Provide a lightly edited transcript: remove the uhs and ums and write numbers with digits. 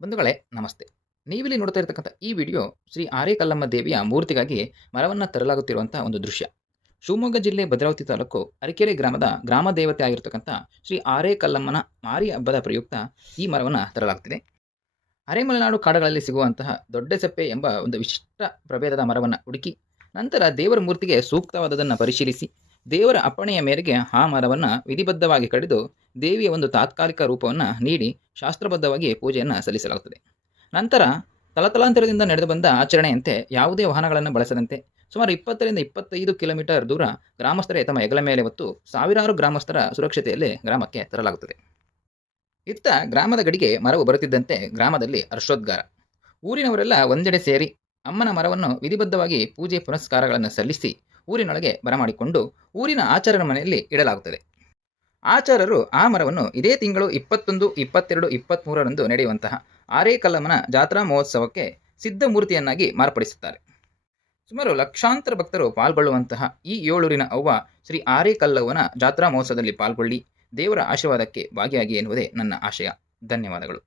ಬಂಧುಗಳೇ ನಮಸ್ತೆ. ನೀವಿಲ್ಲಿ ನೋಡ್ತಾ ಇರತಕ್ಕಂಥ ಈ ವಿಡಿಯೋ ಶ್ರೀ ಆರೇಕಲ್ಲಮ್ಮ ದೇವಿಯ ಮೂರ್ತಿಗಾಗಿ ಮರವನ್ನು ತರಲಾಗುತ್ತಿರುವಂಥ ಒಂದು ದೃಶ್ಯ. ಶಿವಮೊಗ್ಗ ಜಿಲ್ಲೆ ಭದ್ರಾವತಿ ತಾಲೂಕು ಅರಕೆರೆ ಗ್ರಾಮದ ಗ್ರಾಮ ದೇವತೆ ಆಗಿರತಕ್ಕಂಥ ಶ್ರೀ ಆರೇಕಲ್ಲಮ್ಮನ ಮಾರಿ ಹಬ್ಬದ ಪ್ರಯುಕ್ತ ಈ ಮರವನ್ನು ತರಲಾಗುತ್ತಿದೆ. ಅರೆಮಲೆನಾಡು ಕಾಡುಗಳಲ್ಲಿ ಸಿಗುವಂತಹ ದೊಡ್ಡ ಸೆಪ್ಪೆ ಎಂಬ ಒಂದು ವಿಶಿಷ್ಟ ಪ್ರಭೇದದ ಮರವನ್ನು ಹುಡುಕಿ ನಂತರ ದೇವರ ಮೂರ್ತಿಗೆ ಸೂಕ್ತವಾದದನ್ನು ಪರಿಶೀಲಿಸಿ ದೇವರ ಅಪ್ಪಣೆಯ ಮೇರೆಗೆ ಆ ಮರವನ್ನು ವಿಧಿಬದ್ಧವಾಗಿ ಕಡಿದು ದೇವಿಯ ಒಂದು ತಾತ್ಕಾಲಿಕ ರೂಪವನ್ನು ನೀಡಿ ಶಾಸ್ತ್ರಬದ್ಧವಾಗಿ ಪೂಜೆಯನ್ನು ಸಲ್ಲಿಸಲಾಗುತ್ತದೆ. ನಂತರ ತಲತಲಾಂತರದಿಂದ ನಡೆದು ಬಂದ ಆಚರಣೆಯಂತೆ ಯಾವುದೇ ವಾಹನಗಳನ್ನು ಬಳಸದಂತೆ ಸುಮಾರು 20ರಿಂದ 25 ಕಿಲೋಮೀಟರ್ ದೂರ ಗ್ರಾಮಸ್ಥರೇ ತಮ್ಮ ಹೆಗಲ ಮೇಲೆ ಹೊತ್ತು ಸಾವಿರಾರು ಗ್ರಾಮಸ್ಥರ ಸುರಕ್ಷತೆಯಲ್ಲಿ ಗ್ರಾಮಕ್ಕೆ ತರಲಾಗುತ್ತದೆ. ಇತ್ತ ಗ್ರಾಮದ ಗಡಿಗೆ ಮರವು ಬರುತ್ತಿದ್ದಂತೆ ಗ್ರಾಮದಲ್ಲಿ ಹರ್ಷೋದ್ಗಾರ. ಊರಿನವರೆಲ್ಲ ಒಂದೆಡೆ ಸೇರಿ ಅಮ್ಮನ ಮರವನ್ನು ವಿಧಿಬದ್ಧವಾಗಿ ಪೂಜೆ ಪುನಸ್ಕಾರಗಳನ್ನು ಸಲ್ಲಿಸಿ ಊರಿನೊಳಗೆ ಬರಮಾಡಿಕೊಂಡು ಊರಿನ ಆಚಾರ್ಯರ ಮನೆಯಲ್ಲಿ ಇಡಲಾಗುತ್ತದೆ. ಆಚಾರ್ಯರು ಆ ಮರವನ್ನು ಇದೇ ತಿಂಗಳು 21, 22, 23ರಂದು ನಡೆಯುವಂತಹ ಆರೇಕಲ್ಲಮ್ಮನ ಜಾತ್ರಾ ಮಹೋತ್ಸವಕ್ಕೆ ಸಿದ್ಧ ಮೂರ್ತಿಯನ್ನಾಗಿ ಮಾರ್ಪಡಿಸುತ್ತಾರೆ. ಸುಮಾರು ಲಕ್ಷಾಂತರ ಭಕ್ತರು ಪಾಲ್ಗೊಳ್ಳುವಂತಹ ಈ ಏಳೂರಿನ ಅವ್ವ ಶ್ರೀ ಆರೇಕಲ್ಲವ್ವನ ಜಾತ್ರಾ ಮಹೋತ್ಸವದಲ್ಲಿ ಪಾಲ್ಗೊಳ್ಳಿ ದೇವರ ಆಶೀರ್ವಾದಕ್ಕೆ ಭಾಗಿಯಾಗಿ ಎನ್ನುವುದೇ ನನ್ನ ಆಶಯ. ಧನ್ಯವಾದಗಳು.